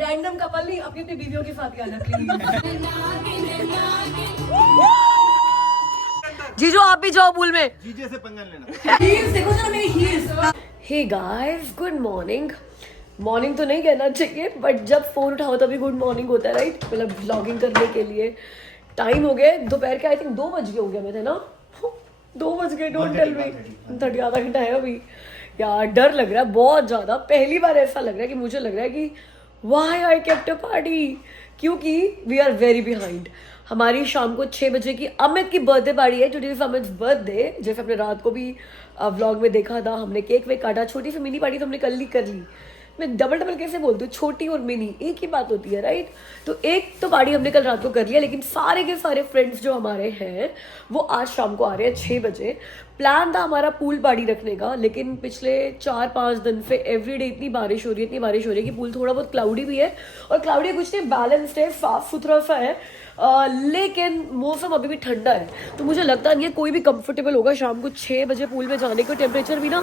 Random couple नहीं, अपनी अपनी बीवियों के साथ आना प्लीज। जीजू आप भी जाओ पूल में, जीजे से पंगन लेना। हील्स देखो जरा मेरी heels. Hey guys, good morning. Morning तो नहीं कहना चाहिए, बट जब फोन उठाओ तभी गुड मॉर्निंग होता है, राइट? मतलब व्लॉगिंग करने के लिए टाइम हो गया दोपहर के, आई थिंक 2 बज गए होंगे, मैं थे ना 2 बज गए। डोंट टेल मी, 30 आधा घंटा है अभी। यार डर लग रहा है बहुत ज्यादा। पहली बार ऐसा लग रहा है कि मुझे लग रहा है कि why I kept a party, क्योंकि वी आर वेरी बिहाइंड। हमारी शाम को 6 बजे की अमित की बर्थडे पार्टी है। टुडे इज अमित बर्थडे, जैसे हमने रात को भी व्लॉग में देखा था। हमने केक वेक काटा, छोटी सी मिनी पार्टी तो हमने कल ही कर ली। मैं डबल डबल कैसे बोलती हूँ, छोटी और मिनी एक ही बात होती है, राइट? तो एक तो पार्टी हमने कल रात को कर लिया, लेकिन सारे के सारे फ्रेंड्स जो हमारे हैं वो आज शाम को आ रहे हैं 6 बजे। प्लान था हमारा पूल पार्टी रखने का, लेकिन पिछले 4-5 दिन से एवरीडे इतनी बारिश हो रही है कि पूल थोड़ा बहुत क्लाउडी भी है। और क्लाउडी कुछ नहीं, बैलेंस्ड है, साफ सुथरा सा है, लेकिन मौसम अभी भी ठंडा है। तो मुझे लगता नहीं है कोई भी कंफर्टेबल होगा शाम को 6 बजे पूल में जाने को। टेम्परेचर भी ना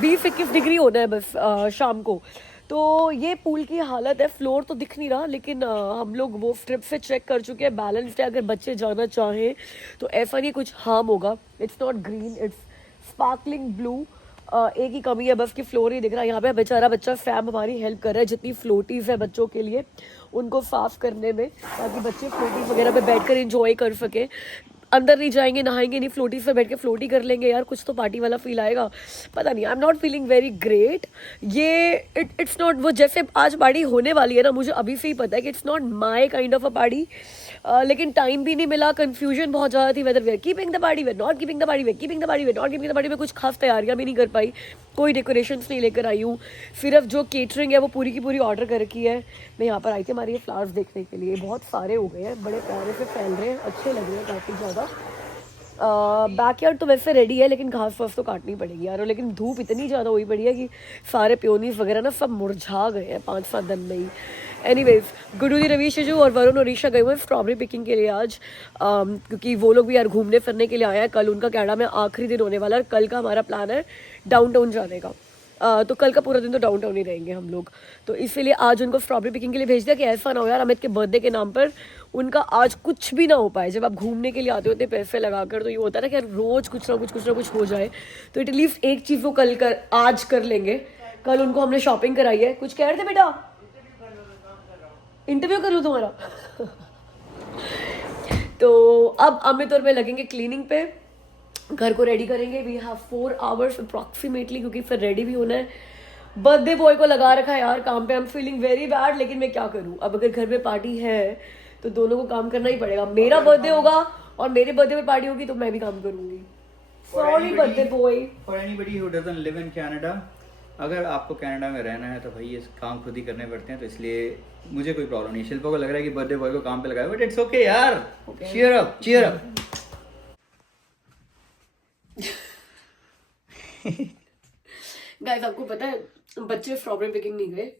20-21 डिग्री होना है बस शाम को। तो ये पूल की हालत है। फ्लोर तो दिख नहीं रहा, लेकिन हम लोग वो स्ट्रिप से चेक कर चुके हैं, बैलेंस्ड है। अगर बच्चे जाना चाहें तो ऐसा नहीं कुछ हार्म होगा। It's not green, it's sparkling blue. एक ही कमी है बस कि फ्लोर ही दिख रहा है। यहाँ पे बेचारा बच्चा सैम हमारी हेल्प कर रहा है, जितनी फ्लोटीज है बच्चों के लिए उनको साफ करने में, ताकि बच्चे फ्लोटीज वगैरह पे बैठकर एंजॉय कर सके। अंदर नहीं जाएंगे, नहाएंगे नहीं, फ्लोटीज पे बैठ के फ्लोटी कर लेंगे। यार कुछ तो पार्टी वाला फील आएगा। पता नहीं, I am not feeling very great. ये इट्स नॉट वो जैसे आज पार्टी होने वाली है ना, मुझे अभी से ही पता है कि it's not my kind of a party. लेकिन टाइम भी नहीं मिला, कंफ्यूजन बहुत ज़्यादा थी whether we are keeping the party, we are not keeping the party, we are keeping the party, we are not keeping the party. मैं कुछ खास तैयारियां भी नहीं कर पाई, कोई डेकोरेशंस नहीं लेकर आई हूँ। सिर्फ जो केटरिंग है वो पूरी की पूरी ऑर्डर कर रखी है। मैं यहाँ पर आई थी हमारे ये फ्लावर्स देखने के लिए, बहुत सारे हो गए हैं, बड़े प्यारे से फैल रहे हैं, अच्छे लग रहे हैं काफ़ी ज़्यादा। बैकयार्ड तो वैसे रेडी है, लेकिन घास वास तो काटनी पड़ेगी यार। लेकिन धूप इतनी ज़्यादा हुई पड़ी है कि सारे प्योनीज वगैरह ना सब मुरझा गए हैं 5-7 दिन में ही। एनीवेज, गुडू जी, रवि शिजू और वरुण और ईशा गए हुए हैं स्ट्रॉबेरी पिकिंग के लिए आज, क्योंकि वो लोग भी यार घूमने फिरने के लिए आए हैं। कल उनका कनाडा में आखिरी दिन होने वाला है। कल का हमारा प्लान है डाउनटाउन जाने का। तो कल का पूरा दिन तो डाउनटाउन ही रहेंगे हम लोग। तो इसीलिए आज उनको स्ट्रॉबेरी पिकिंग के लिए भेज दिया कि ऐसा ना हो यार अमित के बर्थडे के नाम पर उनका आज कुछ भी ना हो पाए। जब आप घूमने के लिए आते होते पैसे लगाकर, तो ये होता है ना कि यार रोज कुछ ना कुछ हो जाए। तो एटलीस्ट एक चीज़ वो आज कर लेंगे। कल उनको हमने शॉपिंग कराई है। कुछ कह रहे थे बेटा? इंटरव्यू कर लूँ तुम्हारा? तो अब अमित और मैं लगेंगे क्लीनिंग पे, घर को रेडी करेंगे। वी हैव 4 आवर्स अप्रॉक्सीमेटली, क्योंकि फिर रेडी भी होना है। बर्थडे बॉय को लगा रखा है यार काम पे। I am feeling very bad, लेकिन मैं क्या करूँ। अब अगर घर में पार्टी है तो दोनों को काम करना ही पड़ेगा। मेरा बर्थडे होगा और मेरे बर्थडे पे पार्टी होगी तो मैं भी काम करूंगी। Sorry birthday boy. For anybody who doesn't live in Canada, अगर आपको कनाडा में रहना है तो भाई ये काम खुद ही करने पड़ते हैं। तो इसलिए मुझे कोई प्रॉब्लम नहीं। शिल्पा को लग रहा है कि बर्थडे बॉय को काम पे लगाया, बट इट्स ओके यार। Cheer up, cheer up. Guys, आपको पता है बच्चे स्ट्रॉबेरी पिकिंग नहीं गए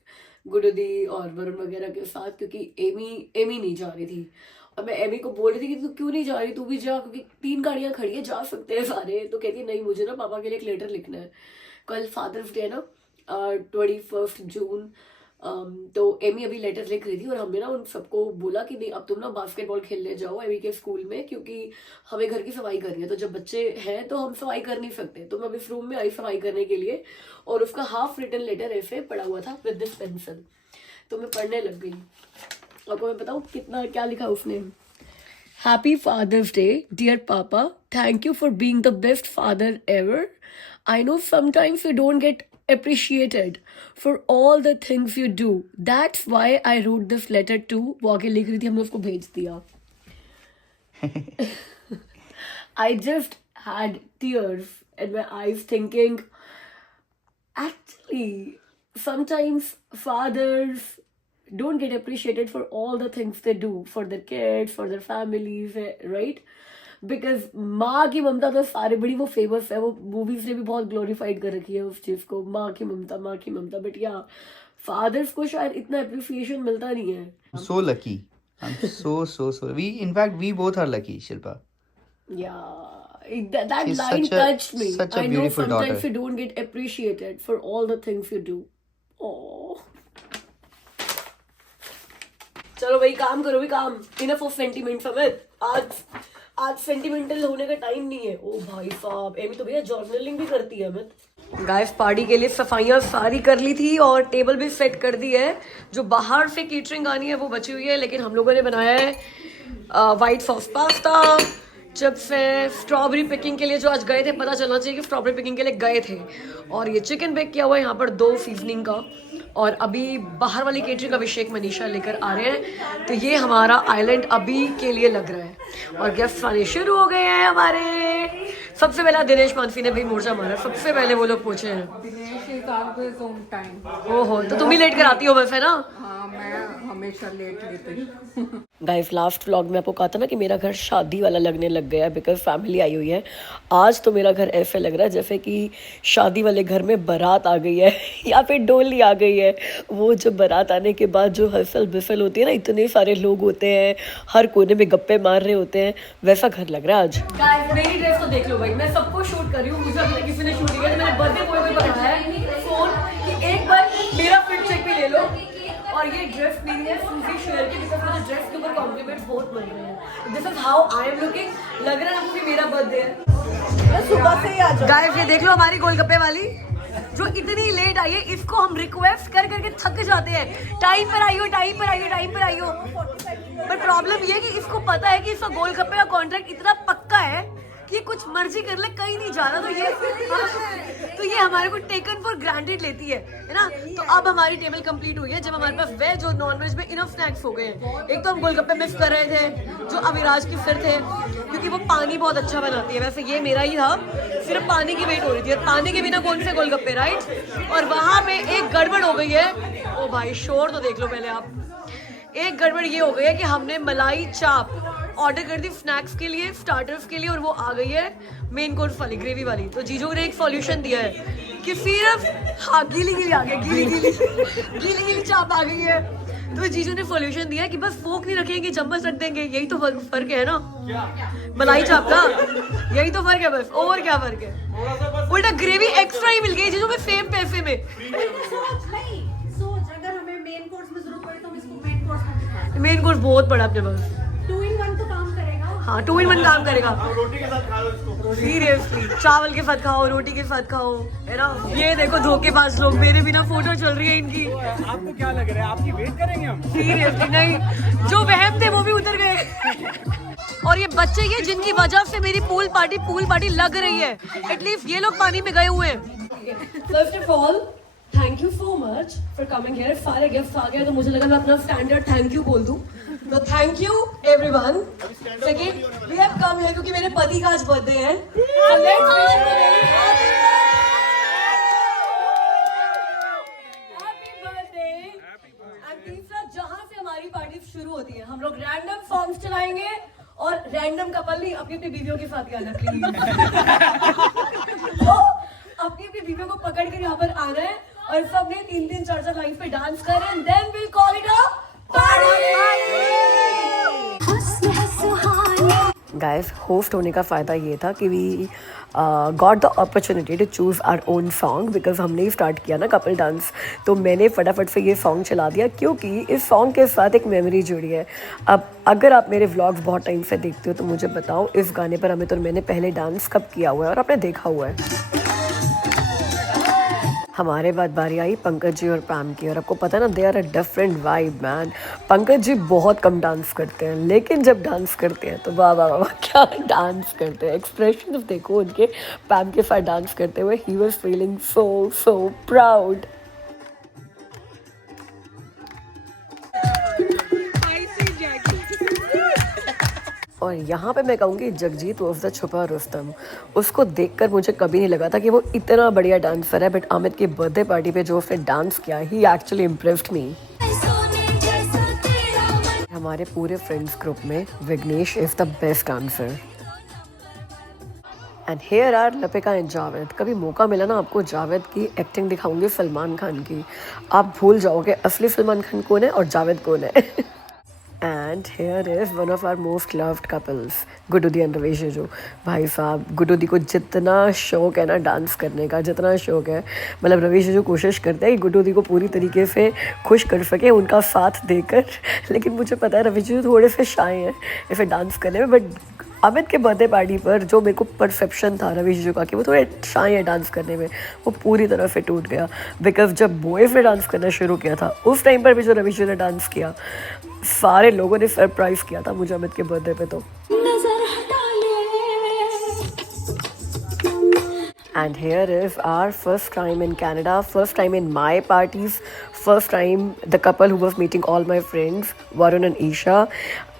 गुड्डू दी और वरुण वगैरह के साथ, क्योंकि एमी नहीं जा रही थी। और मैं एमी को बोल रही थी कि तू क्यों नहीं जा रही, तू भी जा, क्योंकि 3 गाड़ियां खड़ी है, जा सकते हैं सारे। तो कहती है नहीं, मुझे ना पापा के लिए एक लेटर लिखना है। कल फादर्स डे है ना, 21 जून। तो एमी अभी लेटर लिख रही थी, और हमने ना उन सबको बोला कि नहीं अब तुम ना बास्केटबॉल खेलने जाओ एमी के स्कूल में, क्योंकि हमें घर की सफाई करनी है। तो जब बच्चे हैं तो हम सफाई कर नहीं सकते। तो मैं अभी इस रूम में आई सफाई करने के लिए, और उसका हाफ रिटन लेटर ऐसे पड़ा हुआ था विद दिस पेंसिल। तो मैं पढ़ने लग गई। आपको मैं बताऊँ कितना क्या लिखा उसने। हैप्पी फादर्स डे डियर पापा, thank you for being the best father ever. I know sometimes you don't get appreciated for all the things you do. That's why I wrote this letter to. वो आगे लिख रही थी, हमने उसको भेज दिया। I just had tears in my eyes thinking, actually, sometimes fathers don't get appreciated for all the things they do for their kids, for their families, right? Because माँ की ममता तो सारे बड़ी वो फेमस है, वो मूवीज ने भी बहुत ग्लोरीफाइड कर रखी है उस चीज़ को, माँ की ममता, माँ की ममता। बट या फादर्स को शायद इतना अप्रिसिएशन मिलता नहीं है। So lucky, so we in fact we both are lucky, Shilpa. Yeah, that She's line touched me. such a I know beautiful sometimes daughter. you don't get appreciated for all the things you do. Oh, चलो भाई काम करो भी काम, enough of sentiment Amit, आज sentimental होने का time नहीं है। ओ भाई साहब, एमी तो भैया जर्नलिंग भी करती है अमित। गाइस पार्टी के लिए सफाइयाँ सारी कर ली थी और टेबल भी सेट कर दी है। जो बाहर से केटरिंग आनी है वो बची हुई है, लेकिन हम लोगों ने बनाया है वाइट सॉस पास्ता, चिप्स है, स्ट्रॉबेरी पिकिंग के लिए जो आज गए थे, पता चलना चाहिए कि स्ट्रॉबेरी पिकिंग के लिए गए थे, और ये चिकन बेक किया हुआ है यहाँ पर 2 सीजनिंग का। और अभी बाहर वाली केटरिंग अभिषेक मनीषा लेकर आ रहे हैं, तो ये हमारा आइलैंड अभी के लिए लग रहा है। और गेस्ट आने शुरू हो गए हैं हमारे। सबसे पहला दिनेश मानसी ने भी मोर्चा मारा, सबसे पहले वो लोग पहुंचे हैं। ओहो, तो तुम ही लेट कर आती हो बस, है ना? हाँ, मैं हमेशा लेट लेती हूँ। गाइस लास्ट व्लॉग में आपको कहा था ना कि मेरा घर शादी वाला लगने लग गया है, बिकॉज फैमिली आई हुई है। आज तो मेरा घर ऐसे लग रहा है जैसे कि शादी वाले घर में बारात आ गई है या फिर डोली आ गई है। वो जो बारात आने के बाद जो हसल बिसल होती है ना, इतने सारे लोग होते हैं, हर कोने में गप्पे मार रहे होते हैं, वैसा घर लग रहा है आज। गाइस मेरी ड्रेस तो देख लो भाई, मैं सबको शूट कर रही हूँ, मुझे अभी तक किसी ने शूट नहीं किया। मैंने बर्थडे बॉय को बताया है फोन कि एक बार मेरा फिट चेक भी ले लो। और ये ड्रेस मेरी है सूजी शेयर की, बिकॉज मुझे ड्रेस के ऊपर कॉम्प्लीमेंट बहुत मिल रहे हैं। This is how I am looking, लग रहा है कि मेरा बर्थडे है। सुबह से ही आ जाओ। गाइस ये देख लो हमारी गोलगप्पे वाली जो इतनी लेट आई है, इसको हम रिक्वेस्ट कर करके थक जाते हैं, टाइम पर आइयो, टाइम पर आइयो, टाइम पर आइयो। पर प्रॉब्लम ये कि इसको पता है कि इसका गोलगप्पे का कॉन्ट्रैक्ट इतना पक्का है कि कुछ मर्जी कर ले, कहीं नहीं जा रहा। तो ये हमारे को टेकन फॉर ग्रांटेड लेती है ना। तो अब हमारी टेबल कंप्लीट हुई है, जब हमारे पास वेज और नॉन वेज में इनफ स्नैक्स हो गए हैं। एक तो हम गोलगप्पे मिस कर रहे थे जो अविराज की फिर थे, क्योंकि वो पानी बहुत अच्छा बनाती है। वैसे ये मेरा ही था, सिर्फ पानी की वेट हो रही थी, और पानी के बिना कौन से गोलगप्पे, राइट? और वहाँ पे एक गड़बड़ हो गई है। ओ भाई शोर तो देख लो पहले आप। एक गड़बड़ ये हो गई है कि हमने मलाई चाप ऑर्डर कर दी स्नैक्स के लिए, स्टार्टर्स के लिए, और वो आ गई है मेन कोर्स वाली ग्रेवी वाली। तो जीजू ने एक सॉल्यूशन दिया है कि सिर्फ गीली गीली आ गई, गीली चाप आ गई है। तो जीजू ने सॉल्यूशन दिया है कि बस फोक नहीं रखेंगे, चम्मच रख देंगे। यही तो फर्क है ना मलाई चाप का, यही तो फर्क है बस, और क्या फर्क है? उल्टा ग्रेवी एक्स्ट्रा ही मिल गई जीजू में सेम पैसे में। अगर हमें मेन कोर्स में जरूरत पड़े तो हम इसको मेन कोर्स में, मेन कोर्स बहुत बड़ा अपने पास, 2 in 1 तो काम करेगा। हाँ 2 in 1 काम करेगा। रोटी के साथ खा लो इसको। सीरियसली चावल के साथ खाओ, रोटी के साथ खाओ, है ना? ये देखो धोखेबाज लोग, मेरे बिना फोटो चल रही है इनकी। आपको क्या लग रहा है, आपकी वेट करेंगे हम? सीरियसली नहीं, जो वहम थे वो भी उतर गए। और ये बच्चे ये जिनकी वजह से मेरी पूल पार्टी लग रही है, एटलीस्ट ये लोग पानी में गए हुए हैं। First of all thank you so much for coming here. सारे गेस्ट आ गए तो मुझे लगा मैं अपना स्टैंडर्ड थैंक यू बोल दूं, तो thank you everyone. Second we have come here क्योंकि मेरे पति का आज बर्थडे है, so let's wish him a very happy birthday। And तीसरा, जहां से हमारी पार्टी शुरू होती है, हम लोग रैंडम सॉन्ग्स चलाएंगे और रैंडम कपल नहीं, अपनी अपनी बीवियों के साथ गाना प्लीज। तो अपनी अपनी बीवियों को पकड़ कर यहाँ पर आना है और सबने 3-3, 4-4 लाइन पे डांस करें, and then will call it a guys host होने का फ़ायदा ये था कि we got the opportunity to choose our own song, because हमने ही स्टार्ट किया ना कपल डांस, तो मैंने फटाफट से ये सॉन्ग चला दिया क्योंकि इस सॉन्ग के साथ एक मेमोरी जुड़ी है। अब अगर आप मेरे व्लॉग्स बहुत टाइम से देखते हो तो मुझे बताओ इस गाने पर अमित और मैंने पहले डांस कब किया हुआ है और आपने देखा हुआ है। हमारे बाद बारी आई पंकज जी और पैम की, और आपको पता है ना they are a different vibe man. Pankaj ji बहुत कम डांस करते हैं, लेकिन जब डांस करते हैं तो वाह वाह वाह क्या डांस करते हैं। एक्सप्रेशन देखो उनके पैम के साथ डांस करते हुए, he was feeling so proud. और यहाँ पे मैं कहूँगी जगजीत वॉज द छुपा रुस्तम। उसको देखकर मुझे कभी नहीं लगा था कि वो इतना बढ़िया डांसर है, बट अमित की बर्थडे पार्टी पे जो उसने डांस किया, ही एक्चुअली इम्प्रेस्ड मी। हमारे पूरे फ्रेंड्स ग्रुप में Vighnesh is the best dancer. And here are Lapika and Javed. कभी मौका मिला ना आपको जावेद की एक्टिंग दिखाऊंगी सलमान खान की, आप भूल जाओगे असली सलमान खान कौन है और जावेद कौन है। And here is one of our most loved couples, Guddu the and Ravish जीजू। भाई साहब, गुड्डू दी को जितना शौक है ना डांस करने का, जितना शौक है, मतलब रवीश जीजू कोशिश करते हैं कि गुड्डू दी को पूरी तरीके से खुश कर सके उनका साथ देकर। लेकिन मुझे पता है रवीश जीजू थोड़े से शाय हैं ऐसे डांस करने में, बट अमित के बर्थडे पार्टी पर जो मेरे को परसेप्शन था रवीश जीजू का कि वो थोड़े शाय है डांस करने में, वो पूरी तरह से टूट गया। बिकॉज जब बॉयज़ ने डांस करना शुरू किया था उस टाइम पर भी जो रवीश जीजू ने डांस किया, सारे लोगों ने सरप्राइज़ किया था मुझे अमित के बर्थडे पे। तो And here is our first time in Canada, first time in my parties, first time the couple who was meeting all my friends, Varun and Isha.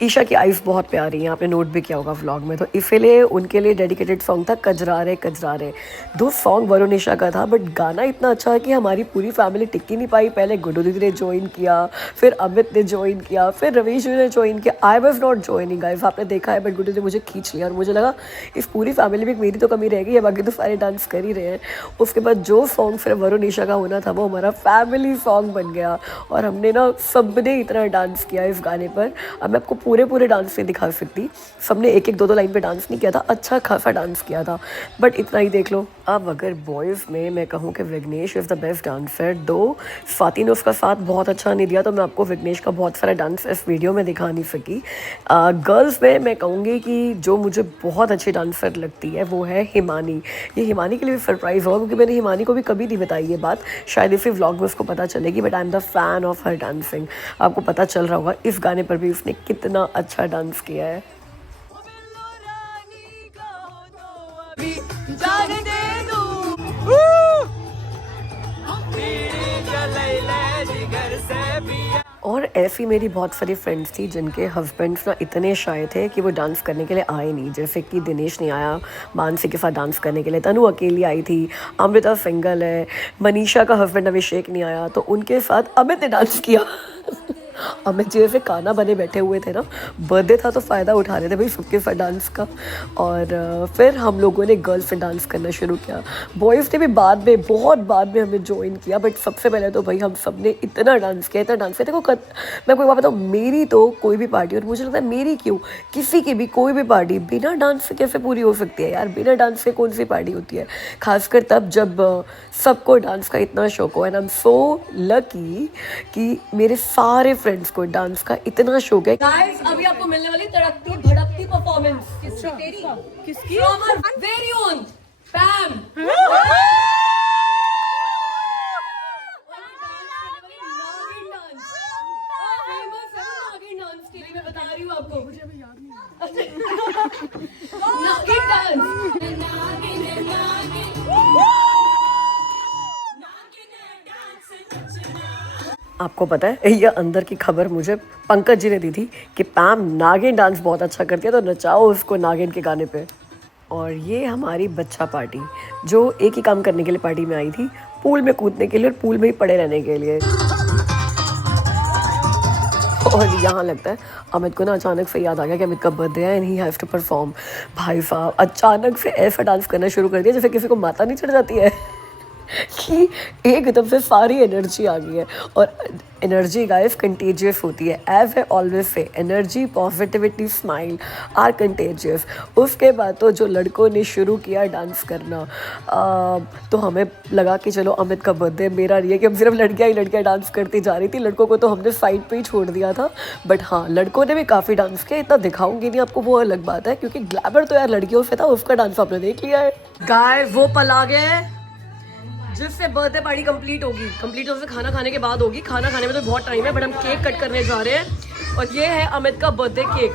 Isha की आइज़ बहुत प्यारी हैं, आपने नोट भी किया होगा व्लॉग में, तो इसीलिए उनके लिए डेडिकेटेड सॉन्ग था कजरारे कजरारे। दो सॉन्ग वरुण ईशा का था, बट गाना इतना अच्छा है कि हमारी पूरी फैमिली टिक ही नहीं पाई। पहले गुड्डू दीदी ने ज्वाइन किया, फिर अमित ने ज्वाइन किया, फिर रवीश ने ज्वाइन किया। I was not joining guys, आपने देखा है, बट गुड्डू ने मुझे खींच लिया और मुझे लगा इस पूरी फैमिली में मेरी तो कमी रह गई है, बाकी तो सारे डांस कर ही रहे हैं। उसके बाद जो सॉन्ग फिर वरुण ईशा का होना था वो हमारा फैमिली सॉन्ग बन गया और हमने ना सबने इतना डांस किया इस गाने पर। अब मैं आपको पूरे डांस नहीं दिखा सकती, सबने एक एक दो लाइन पे डांस नहीं किया था, अच्छा खासा डांस किया था, बट इतना ही देख लो। अब अगर बॉयज़ में मैं कहूँ कि Vignesh is the best dancer, दो स्वाति ने उसका साथ बहुत अच्छा नहीं दिया, तो मैं आपको विघ्नेश का बहुत सारा डांस इस वीडियो में दिखा नहीं सकी। गर्ल्स में मैं कहूँगी कि जो मुझे बहुत अच्छी डांसर लगती है वो है हिमानी। ये हिमानी के लिए सरप्राइज़ होगा क्योंकि मैंने हिमानी को भी कभी नहीं बताई ये बात, शायद इसी व्लॉग में उसको पता चलेगी, but I am the fan of her dancing. आपको पता चल रहा होगा इस गाने पर भी उसने कितना अच्छा डांस किया है। और ऐसी मेरी बहुत सारी फ्रेंड्स थी जिनके हस्बैंड्स ना इतने शाय थे कि वो डांस करने के लिए आए नहीं। जैसे कि दिनेश नहीं आया मानसी के साथ डांस करने के लिए, तनु अकेली आई थी, अमृता सिंगल है, मनीषा का हस्बैंड अभिषेक नहीं आया, तो उनके साथ अमित ने डांस किया। अमित जी ऐसे काना बने बैठे हुए थे ना, बर्थडे था तो फ़ायदा उठा रहे थे भाई सबके साथ डांस का। और फिर हम लोगों ने गर्ल्स से डांस करना शुरू किया, बॉयज़ ने भी बाद में बहुत बाद में हमें ज्वाइन किया, बट सबसे पहले तो भाई हम सब ने इतना डांस किया, इतना डांस किया। देखो मैं कोई बात बताऊँ, मेरी तो कोई भी पार्टी, और मुझे लगता है मेरी क्यों किसी की भी कोई भी पार्टी बिना डांस से कैसे पूरी हो सकती है यार। बिना डांस से कौन सी पार्टी होती है, खासकर तब जब सबको डांस का इतना शौक हो। And I am so lucky कि मेरे सारे फ्रेंड्स को डांस का इतना शौक है। गाइस अभी आपको मिलने वाली तड़कती भड़कती परफॉर्मेंस किसकी वेरी ओन पैम। मैं बता रही हूँ आपको, मुझे अभी याद नहीं नागिन डांस। आपको पता है ये अंदर की खबर मुझे पंकज जी ने दी थी कि पैम नागिन डांस बहुत अच्छा करती है, तो नचाओ उसको नागिन के गाने पे। और ये हमारी बच्चा पार्टी जो एक ही काम करने के लिए पार्टी में आई थी, पूल में कूदने के लिए और पूल में ही पड़े रहने के लिए। और यहाँ लगता है अमित को ना अचानक से याद आ गया कि अमित का बर्थडे है and he have to perform. भाई साहब अचानक से ऐसा डांस करना शुरू कर दिया जैसे किसी को माता नहीं चढ़ जाती है कि एकदम से सारी एनर्जी आ गई है। और एनर्जी गाइस कंटेजियस होती है, as I always say energy positivity smile are contagious. उसके बाद तो जो लड़कों ने शुरू किया डांस करना, तो हमें लगा कि चलो अमित का बर्थडे, मेरा नहीं है कि हम सिर्फ लड़कियाँ डांस करती जा रही थी, लड़कों को तो हमने साइड पे ही छोड़ दिया था। बट हाँ लड़कों ने भी काफ़ी डांस किया, इतना दिखाऊंगी नहीं आपको, वो अलग बात है क्योंकि ग्लैमर तो यार लड़कियों से था, उसका डांस आपने देख लिया है। गाइस वो पल आ गया है जिससे बर्थडे पार्टी कंप्लीट होगी, कंप्लीट उससे खाना खाने के बाद होगी। खाना खाने में तो बहुत टाइम है, बट हम केक कट करने जा रहे हैं और ये है अमित का बर्थडे केक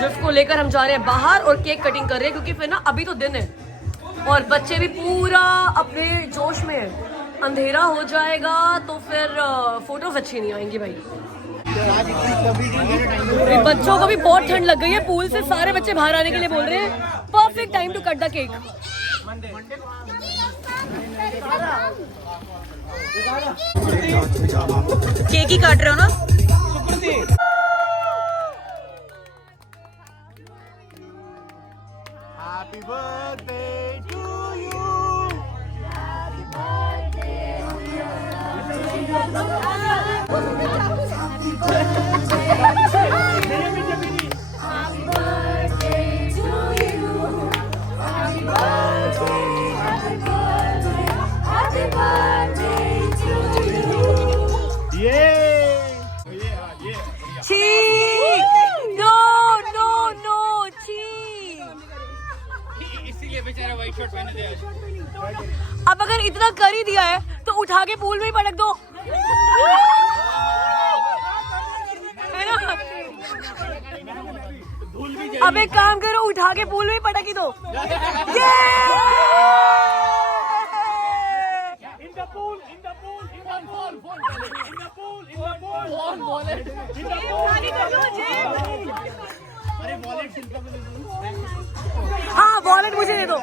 जिसको लेकर हम जा रहे हैं बाहर और केक कटिंग कर रहे हैं क्योंकि फिर ना अभी तो दिन है और बच्चे भी पूरा अपने जोश में है। अंधेरा हो जाएगा तो फिर फोटोज अच्छी नहीं आएंगी भाई। बच्चों को भी बहुत ठंड लग गई है, पूल से सारे बच्चे बाहर आने के लिए बोल रहे हैं। Perfect time to cut the cake. Cake ही काट रहे हो ना? Happy birthday to you. Happy birthday to you. इतना कर ही दिया है तो उठा के पूल में ही पटक दो, है ना? अब एक काम करो, उठा के पूल में ही पटक ही दो। हाँ, वॉलेट मुझे दे दो।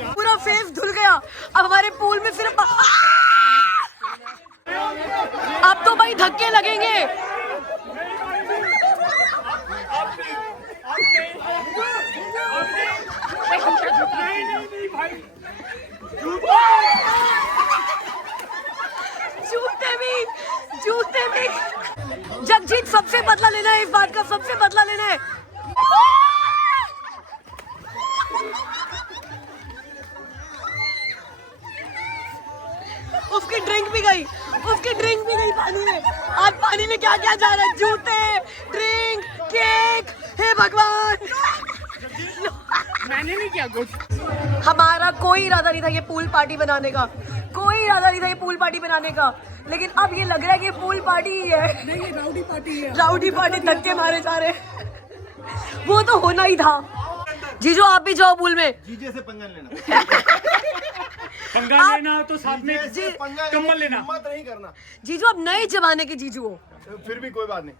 पूरा फेस धुल गया। अब हमारे पूल में सिर्फ अब तो भाई धक्के लगेंगे। जूते भी जगजीत, सबसे बदला लेना है इस बात का, सबसे बदला लेना है। उसकी ड्रिंक भी गई, उसकी ड्रिंक भी गई पानी में। आज पानी में क्या क्या जा रहा है? जूते, ड्रिंक, केक, हे भगवान। मैंने नहीं किया कुछ। हमारा कोई इरादा नहीं था ये पूल पार्टी बनाने का, कोई इरादा नहीं था ये पूल पार्टी बनाने का, लेकिन अब ये लग रहा है कि ये पूल पार्टी ही है। नहीं, ये राउडी पार्टी है। राउडी पार्टी, धक्के मारे जा रहे। वो तो होना ही था। जीजू आप भी जाओ पूल में। जीजे से पंगा लेना। पंगा लेना तो साथ में कम्बल लेना। मत नहीं करना। जीजू आप नए जमाने के जीजू हो। फिर भी कोई बात नहीं।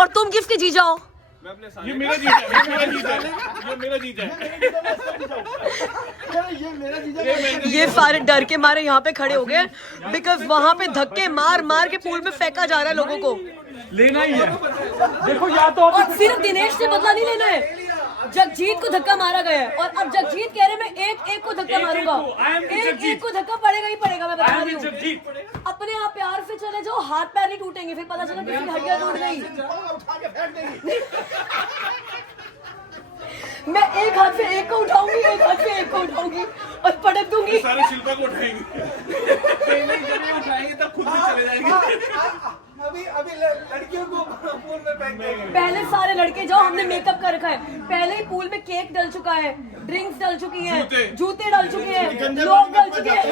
और तुम किसके जीजा हो? ये मेरा जीजा है, ये मेरा जीजा है, ये मेरा जीजा है। ये मेरा जीजा है। ये सारे डर के मारे यहाँ पे खड़े हो गए, बिकॉज वहाँ पे धक्के मार मार के पूल में फेंका जा रहा है लोगों को। लेना ही है। देखो या तो और सिर्फ दिनेश से बदला नहीं लेना है, जगजीत को धक्का मारा गया है। और अब जगजीत कह रहे मैं एक एक को धक्का मारूंगा, एक को धक्का पड़ेगा ही पड़ेगा। मैं बता रही हूँ, अपने आप प्यार से चले जाओ, हाथ पैर नहीं टूटेंगे। फिर पता चला किसी की हड्डियां टूट गई। मैं एक हाथ से एक को उठाऊंगी, एक हाथ से एक को उठाऊंगी और पटक दूंगी। सारे शिल्पा को उठाएंगे। उठाएंगे तब खुद भी चले जाएंगे। अभी लड़कियों को पूल में फेंक देंगे। पहले सारे लड़के जाओ, हमने मेकअप कर रखा है। पहले ही पूल में केक डल चुका है, ड्रिंक्स डल चुकी हैं, जूते डल चुके हैं, लोग डल चुके हैं।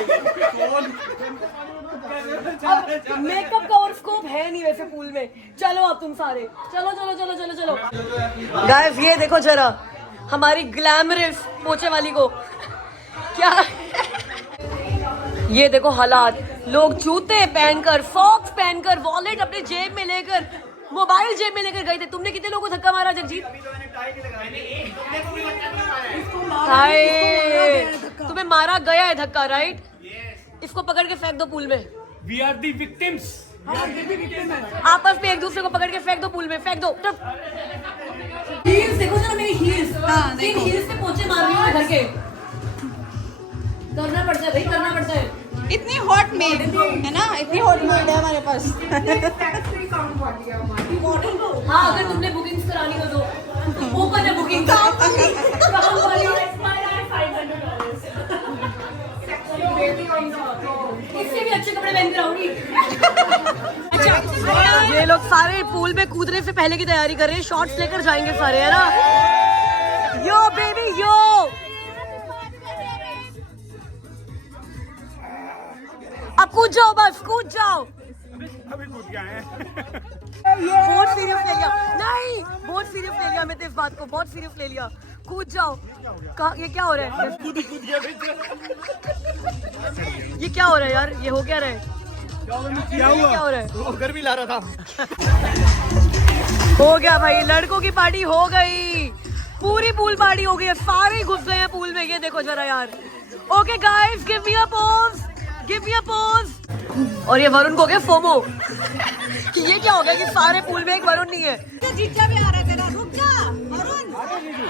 अब मेकअप का और स्कोप है नहीं वैसे पूल में। चलो अब तुम सारे चलो चलो चलो चलो चलो। गाइस ये देखो जरा हमारी ग्लैमरस पोछे वाली को क्या। ये देखो हालात, लोग जूते पहनकर, सॉक्स पहनकर, वॉलेट अपने जेब में लेकर, मोबाइल जेब में लेकर गए थे। तुमने कितने लोगों को धक्का मारा जगजीत? हाय, तुम्हें मारा गया है धक्का, राइट? इसको पकड़ के फेंक दो पूल में। We are the victims. आपस में एक दूसरे को पकड़ के फेंक दो पूल में, फेंक दो। हील्स देखो जरा मेरी हील्स। हाँ, देखो हील्स पे पोंछे मार रही हूँ घर के। करना पड़ता है भाई, करना पड़ता है। इतनी हॉट मेड है ना, इतनी हॉट मेड है हमारे पास। हाँ, अगर तुमने बुकिंग्स करानी हो तो ओपन है बुकिंग। इससे भी अच्छे कपड़े पहन कर आऊंगी। ये लोग सारे पूल में कूदने से पहले की तैयारी कर रहे हैं, शॉट्स लेकर जाएंगे सारे, है ना? यो बेबी यो। अब कूद जाओ, बस कूद जाओ। अभी कूद गया है। बहुत सीरियस ले लिया, नहीं बहुत सीरियस ले लिया। मैं तो इस बात को बहुत सीरियस ले लिया। कूद जाओ। कहाँ, ये क्या हो रहा है? कूद गया। ये क्या हो रहा है यार? ये हो क्या रहा है? क्या हुआ? क्या हो रहा है? घर भी ला रहा था। हो गया भाई, लड़कों की पार्टी हो गई, पूरी पूल पार्टी हो गई है। सारे घुस गए हैं पूल में। ये देखो जरा यार। ओके गाइस, गिव मी अ पोज, गिव मी अ पोज। और ये वरुण को हो गया फोमो कि ये क्या हो गया कि सारे पूल में एक वरुण नहीं है। जीजा भी आ रहा है तेरा, रुक जा वरुण।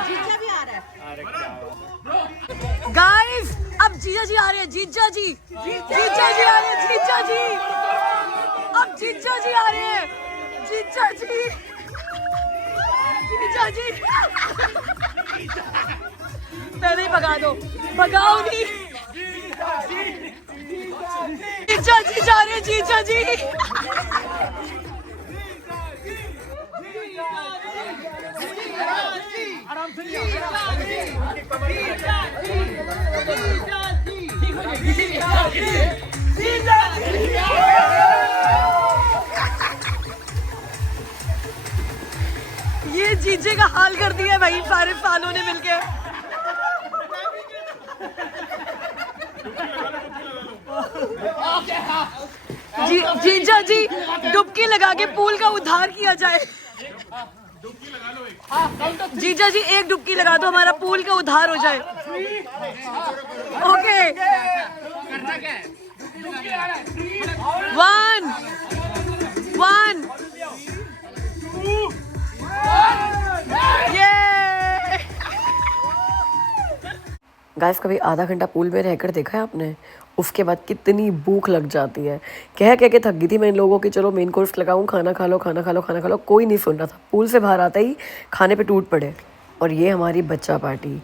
जीजा गाइस अब जीजा जी आ रहे हैं, जीजा जी आ रहे हैं, जीजा जी अब जीजा जी आ रहे हैं, जीजा जी पहले ही भगा दो, भगाओ नहीं, जीजा जी जा रहे हैं, जीजा जी ये जीजे का हाल कर दिया भाई सारे सालों ने मिलके। जीजा जी डुबकी लगा के पूल का उद्धार किया जाए। जीजा जी एक डुबकी लगा दो, हमारा पूल का उद्धार हो जाए। ओके 1 गाइस कभी आधा घंटा पूल में रहकर देखा है आपने? उसके बाद कितनी भूख लग जाती है। कह के थक गई थी मैं इन लोगों की, चलो मेन कोर्स लगाऊं, खाना खा लो खाना खा लो खाना खा लो, कोई नहीं सुन रहा था। पूल से बाहर आता ही खाने पे टूट पड़े। और ये हमारी बच्चा पार्टी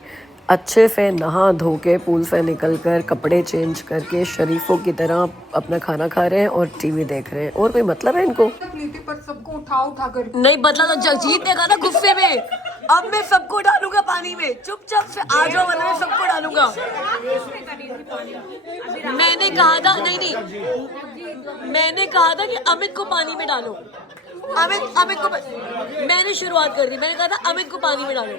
अच्छे से नहा धो के पूल से निकल कर कपड़े चेंज करके शरीफों की तरह अपना खाना खा रहे हैं और टीवी देख रहे हैं। और कोई मतलब है इनको? पर सबको उठा कर नहीं बदला तो जगजीत ने कहा था गुस्से में, अब मैं सबको डालूंगा पानी में, चुपचाप से आ जाओ वरना मैं सबको डालूंगा। मैंने कहा था नहीं मैंने कहा था कि अमित को पानी में डालो। अमित को मैंने शुरुआत कर दी, मैंने कहा था अमित को पानी में डालो।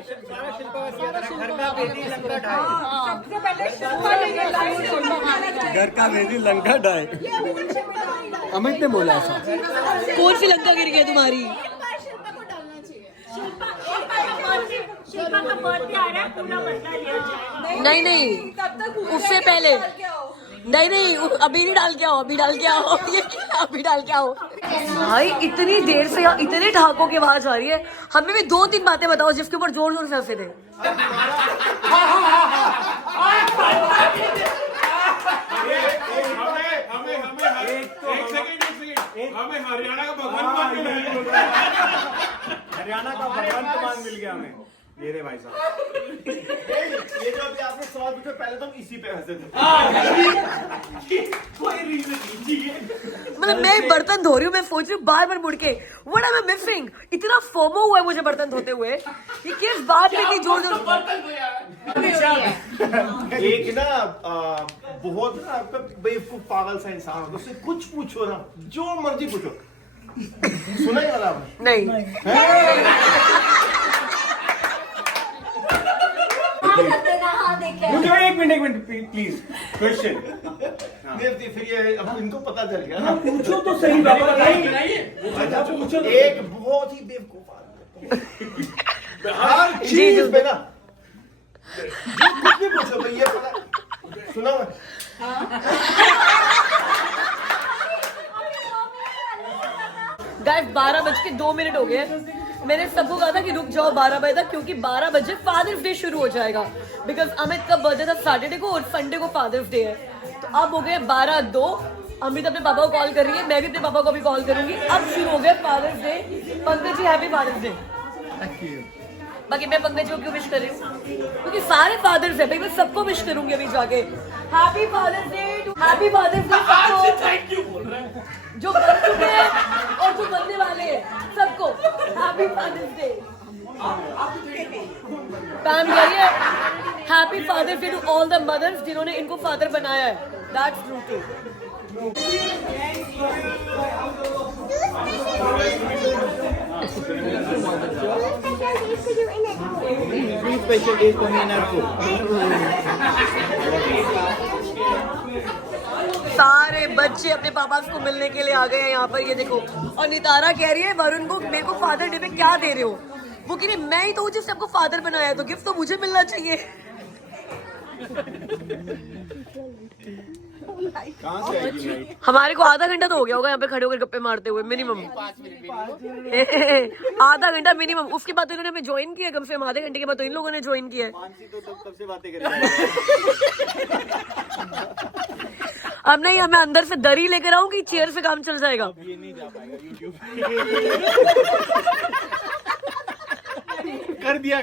घर का मेरी लंका डाय, अमित ने बोला ऐसा। कौन सी लंका गिर गई तुम्हारी? नहीं उससे पहले नहीं अभी नहीं डाल के आओ, अभी डाल के आओ, अभी डाल के आओ। भाई इतनी देर से यहाँ इतने ठहाकों की आवाज आ रही है, हमें भी 2-3 बातें बताओ जिसके ऊपर जोर जोर से हंसे थे। हमें हरियाणा का भगवान मिल गया हमें। ये रे भाई साहब, ये जो अभी आपने सवाल पूछा, पहले तो हम इसी पे हंसे थे। कोई रीजन नहीं। मतलब मैं बर्तन धो रही हूँ, मैं सोच रही हूँ बार मुड़ के व्हाट एम आई मिसिंग। इतना फोमो हुआ है मुझे बर्तन धोते हुए, ये किस बात में की जोर एक ना बहुत ना आपका बेवकूफ पागल सा इंसान होता है, उससे कुछ पूछो ना, जो मर्जी पूछो, सुना ही वाला आपने? नहीं मुझे एक मिनट प्लीज क्वेश्चन। फिर ये अब इनको पता चल गया ना। पूछो तो सही बाबा, पूछो। एक बहुत ही बेवकूफ आदमी हर चीज पे ना, कुछ भी पूछो भाई, ये पता सुना मैं। गाइस 12:02 हो गए। मैंने सबको कहा था कि रुक जाओ 12 बजे तक, क्योंकि 12 बजे फादर्स डे शुरू हो जाएगा। बिकॉज अमित का बर्थडे था सैटरडे को और संडे को फादर्स डे है। तो अब हो गए 12:02। अमित अपने पापा को कॉल कर रही है, मैं भी अपने पापा को भी कॉल करूंगी। अब शुरू हो गया fathers day. Pankaj ji happy father's day. बाकी मैं पंकज को क्यों विश कर रही हूँ? क्योंकि सारे फादर्स है भाई, मैं सबको विश करूंगी अभी जाके। Happy father's day, happy father's day thank you बोल रहे हैं जो बन चुके हैं और जो बनने वाले हैं सबको। Happy father's day. पैम करिए happy father's day to all the mothers जिन्होंने इनको फादर बनाया है। That's true. Special days for me and आपको। सारे बच्चे अपने पापा को मिलने के लिए आ गए हैं यहाँ पर। ये देखो, और नितारा कह रही है वरुण को मेरे को फादर डे पे क्या दे रहे हो? वो कह रही मैं ही तो हूँ जिसने आपको फादर बनाया, तो गिफ्ट तो मुझे मिलना चाहिए। कहाँ से आएगी लाइट? हमारे को आधा घंटा तो हो गया होगा यहाँ पे खड़े होकर गप्पे मारते हुए मिनिमम। 5 मिनट आधा घंटा मिनिमम। उसके बाद तो इन्होंने हमें ज्वाइन किया, कम से कम आधे घंटे के बाद तो इन लोगों ने ज्वाइन किया है। मानसी तो तब से बातें करेगी। अब नहीं, मैं अंदर से दरी लेकर आऊं कि चेयर से काम चल जाएगा। ये नहीं जा पाएगा यूट्यूब। कर दिया।